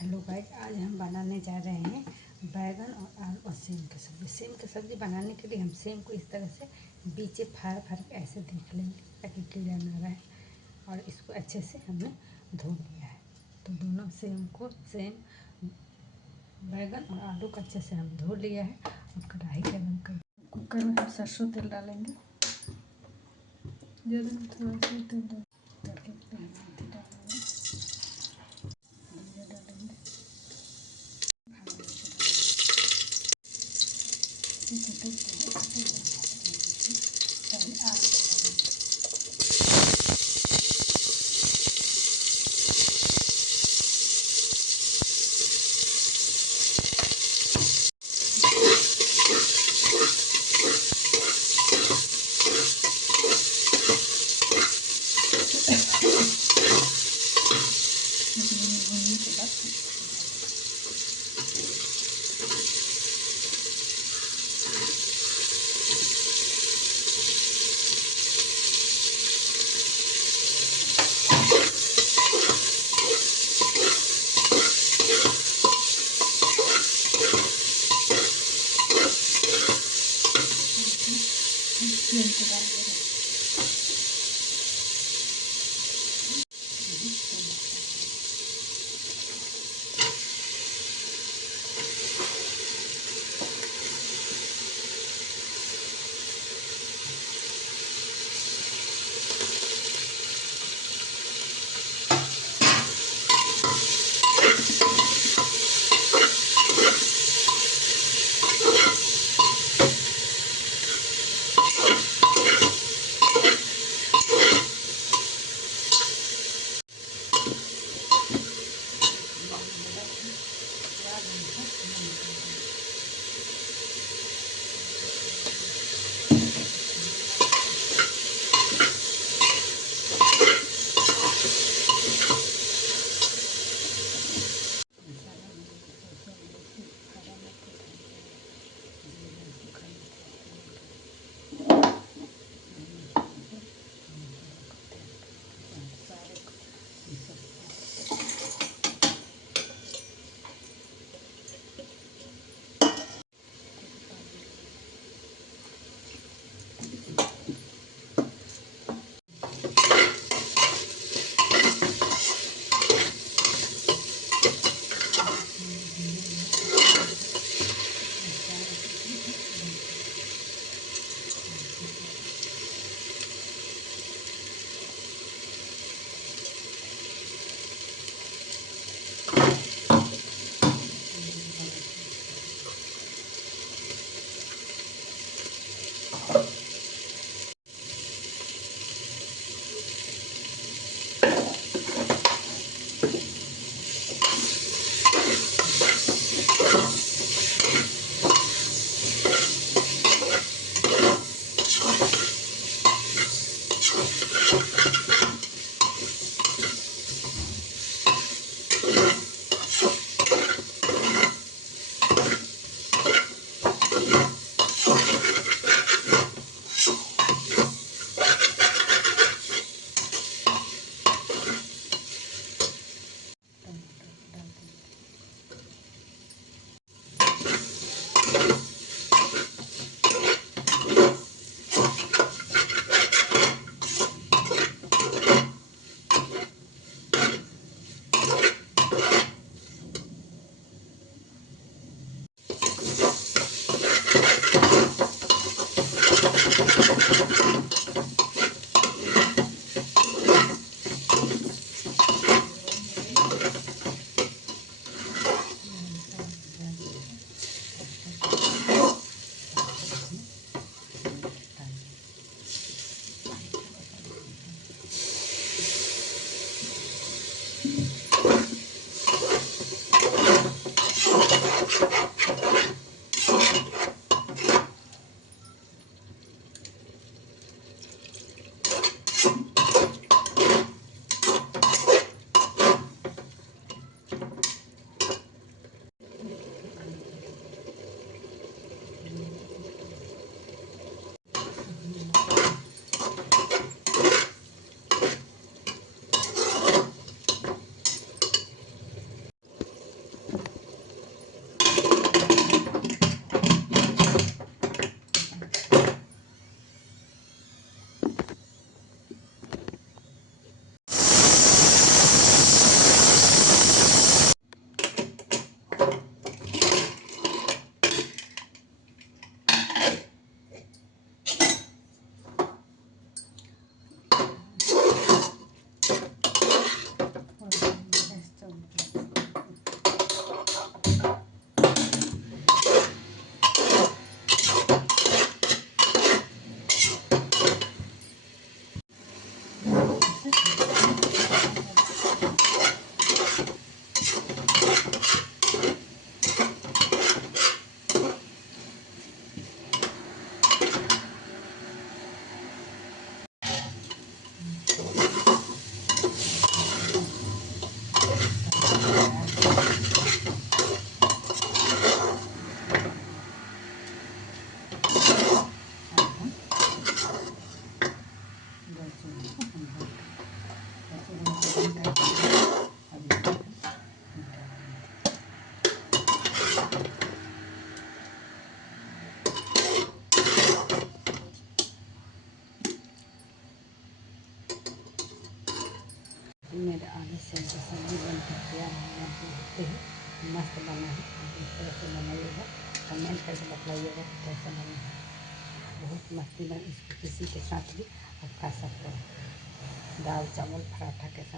Hello guys, आज हम बनाने जा रहे हैं बैगन और आलू और सेम की सब्ज़ी। सेम की सब्ज़ी बनाने के लिए हम सेम को इस तरह से बीचे फाड़ फाड़ के ऐसे देख लेंगे ताकि कीड़ा ना रहे। और इसको अच्छे से हमने धो लिया है। तो दोनों सेम बैगन और आलू को अच्छे से हम धो लिया है। और कढ़ाई गरम कर कुकर में हम सरसों तेल डालेंगे। थोड़ा सा तेल डालेंगे। खाने से की सब्ज़ी बन कर तैयार होते ही मस्त बना है। आप इस तरह से बनाइएगा, कमेंट करके बताइएगा कि कैसा बना है। बहुत मस्ती बन, इसको किसी के साथ भी आप खा सकते हो, दाल चावल पराठा के साथ।